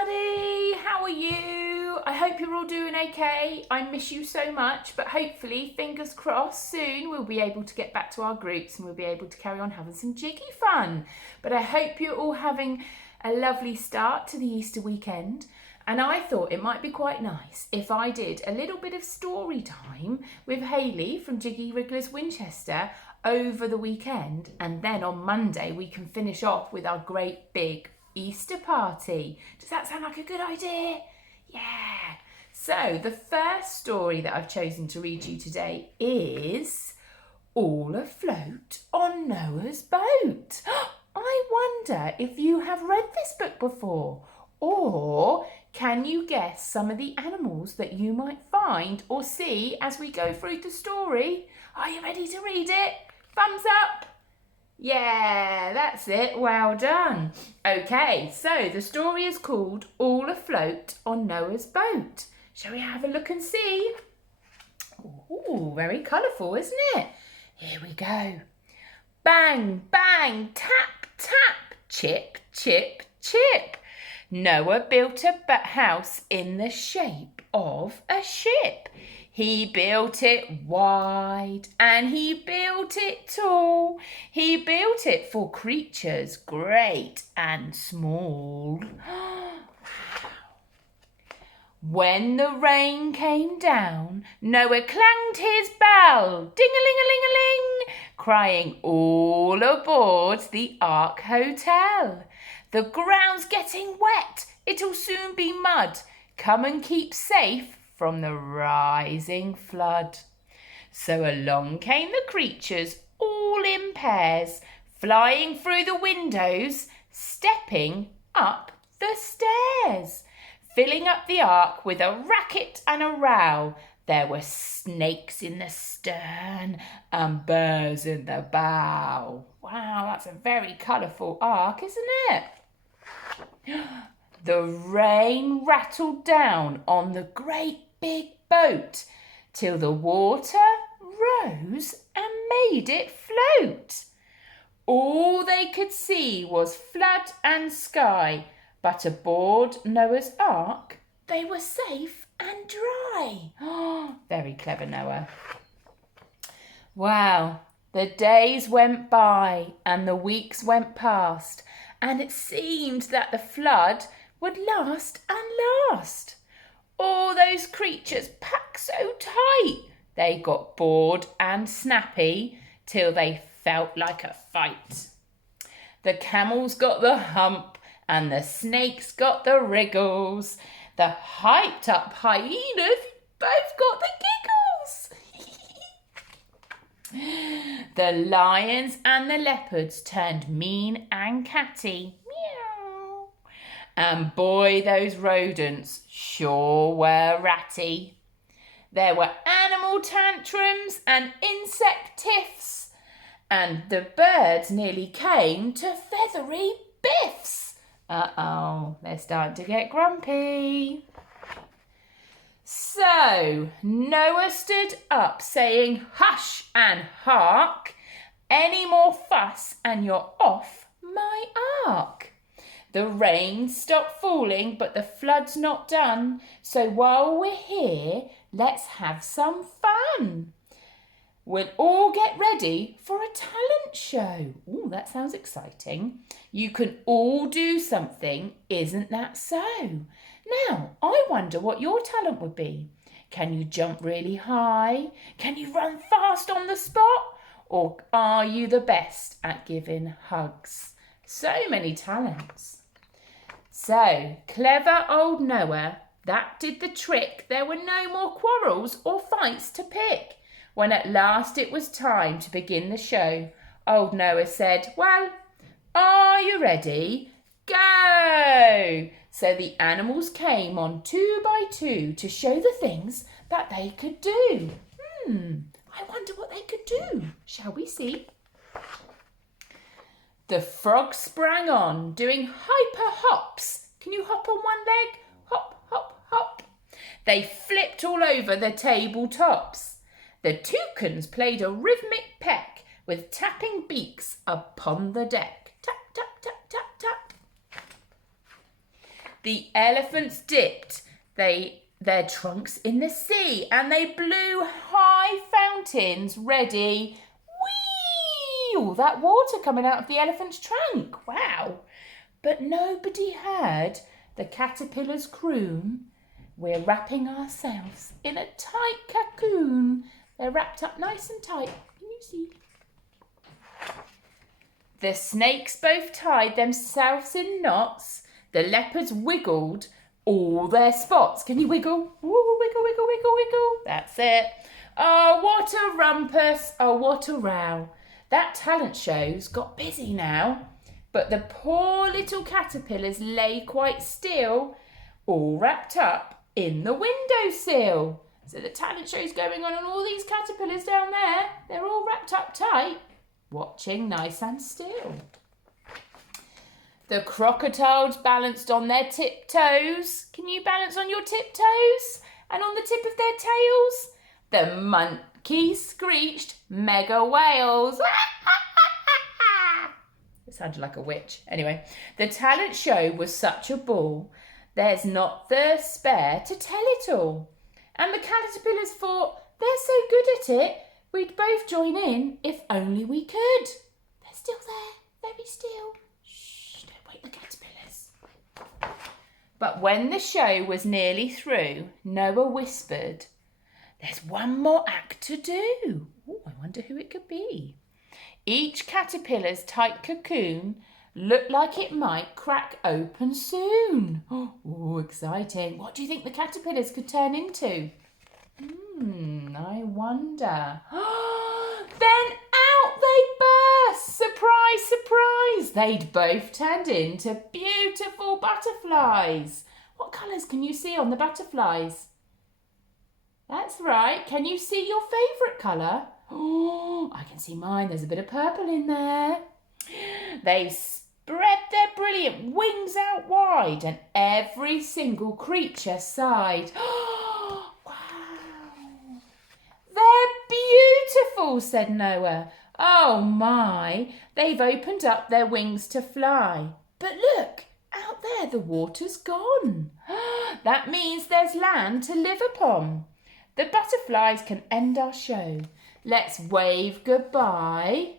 everybody, how are you? I hope you're all doing okay. I miss you so much, but hopefully, fingers crossed, soon we'll be able to get back to our groups and we'll be able to carry on having some jiggy fun. But I hope you're all having a lovely start to the Easter weekend. And I thought it might be quite nice if I did a little bit of story time with Hayley from Jiggy Wrigglers Winchestrr over the weekend, and then on Monday we can finish off with our great big Easter party. Does that sound like a good idea? Yeah. So the first story that I've chosen to read you today is All Afloat on Noah's Boat. I wonder if you have read this book before, or can you guess some of the animals that you might find or see as we go through the story? Are you ready to read it? Thumbs up. Yeah, that's it. Well done. Okay, so the story is called All Afloat on Noah's Boat. Shall we have a look and see? Ooh, very colourful, isn't it? Here we go. Bang, bang, tap, tap, chip, chip, chip. Noah built a house in the shape of a ship. He built it wide and he built it tall. He built it for creatures great and small. When the rain came down, Noah clanged his bell, ding-a-ling-a-ling-a-ling, crying, "All aboard the Ark Hotel. The ground's getting wet, it'll soon be mud. Come and keep safe from the rising flood." So along came the creatures, all in pairs, flying through the windows, stepping up the stairs, filling up the ark with a racket and a row. There were snakes in the stern and birds in the bow. Wow, that's a very colourful ark, isn't it? The rain rattled down on the great big boat till the water rose and made it float. All they could see was flood and sky, but aboard Noah's Ark they were safe and dry. Oh, very clever, Noah. Wow, the days went by and the weeks went past, and it seemed that the flood would last and last. All those creatures packed so tight, they got bored and snappy till they felt like a fight. The camels got the hump and the snakes got the wriggles. The hyped up hyenas both got the giggles. The lions and the leopards turned mean and catty. Meow. And boy, those rodents sure were ratty. There were animal tantrums and insect tiffs, and the birds nearly came to feathery biffs. Uh-oh, they're starting to get grumpy. So Noah stood up saying, "Hush and hark, any more fuss and you're off my ark." The rain stopped falling, but the flood's not done. So while we're here, let's have some fun. We'll all get ready for a talent show. Ooh, that sounds exciting. You can all do something, isn't that so? Now, I wonder what your talent would be. Can you jump really high? Can you run fast on the spot? Or are you the best at giving hugs? So many talents. So, clever old Noah, that did the trick. There were no more quarrels or fights to pick. When at last it was time to begin the show, old Noah said, "Well, are you ready? Go!" So the animals came on 2 by 2 to show the things that they could do. I wonder what they could do. Shall we see? The frog sprang on, doing hyper hops. Can you hop on one leg? Hop, hop, hop. They flipped all over the tabletops. The toucans played a rhythmic peck with tapping beaks upon the deck. Tap, tap, tap, tap, tap. The elephants dipped their trunks in the sea and they blew high fountains ready. Whee! All that water coming out of the elephant's trunk. Wow. But nobody heard the caterpillars croon. We're wrapping ourselves in a tight cocoon. They're wrapped up nice and tight. Can you see? The snakes both tied themselves in knots. The leopards wiggled all their spots. Can you wiggle? Ooh, wiggle, wiggle, wiggle, wiggle. That's it. Oh, what a rumpus. Oh, what a row. That talent show's got busy now. But the poor little caterpillars lay quite still, all wrapped up in the windowsill. So the talent show's going on and all these caterpillars down there, they're all wrapped up tight, watching nice and still. The crocodiles balanced on their tiptoes. Can you balance on your tiptoes? And on the tip of their tails? The monkeys screeched mega whales. It sounded like a witch. Anyway, the talent show was such a ball. There's not the spare to tell it all. And the caterpillars thought, they're so good at it, we'd both join in if only we could. They're still there, very still. Shh, don't wake the caterpillars. But when the show was nearly through, Noah whispered, there's one more act to do. Oh, I wonder who it could be. Each caterpillar's tight cocoon looked like it might crack open soon. Oh, exciting. What do you think the caterpillars could turn into? I wonder. Then out they burst. Surprise, surprise. They'd both turned into beautiful butterflies. What colours can you see on the butterflies? That's right. Can you see your favourite colour? Oh, I can see mine. There's a bit of purple in there. They spread their brilliant wings out wide and every single creature sighed. Oh, wow. They're beautiful, said Noah. Oh my, they've opened up their wings to fly. But look, out there the water's gone. That means there's land to live upon. The butterflies can end our show. Let's wave goodbye.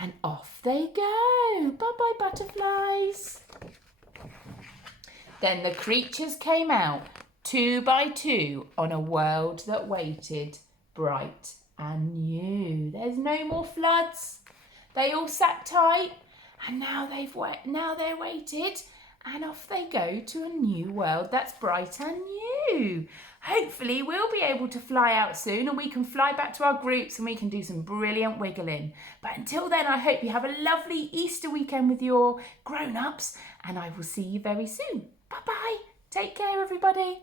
And off they go. Bye-bye, butterflies. Then the creatures came out, 2 by 2, on a world that waited, bright and new. There's no more floods. They all sat tight, and now they're waited, and off they go to a new world that's bright and new. Hopefully we'll be able to fly out soon and we can fly back to our groups and we can do some brilliant wiggling. But until then, I hope you have a lovely Easter weekend with your grown-ups and I will see you very soon. Bye-bye. Take care, everybody.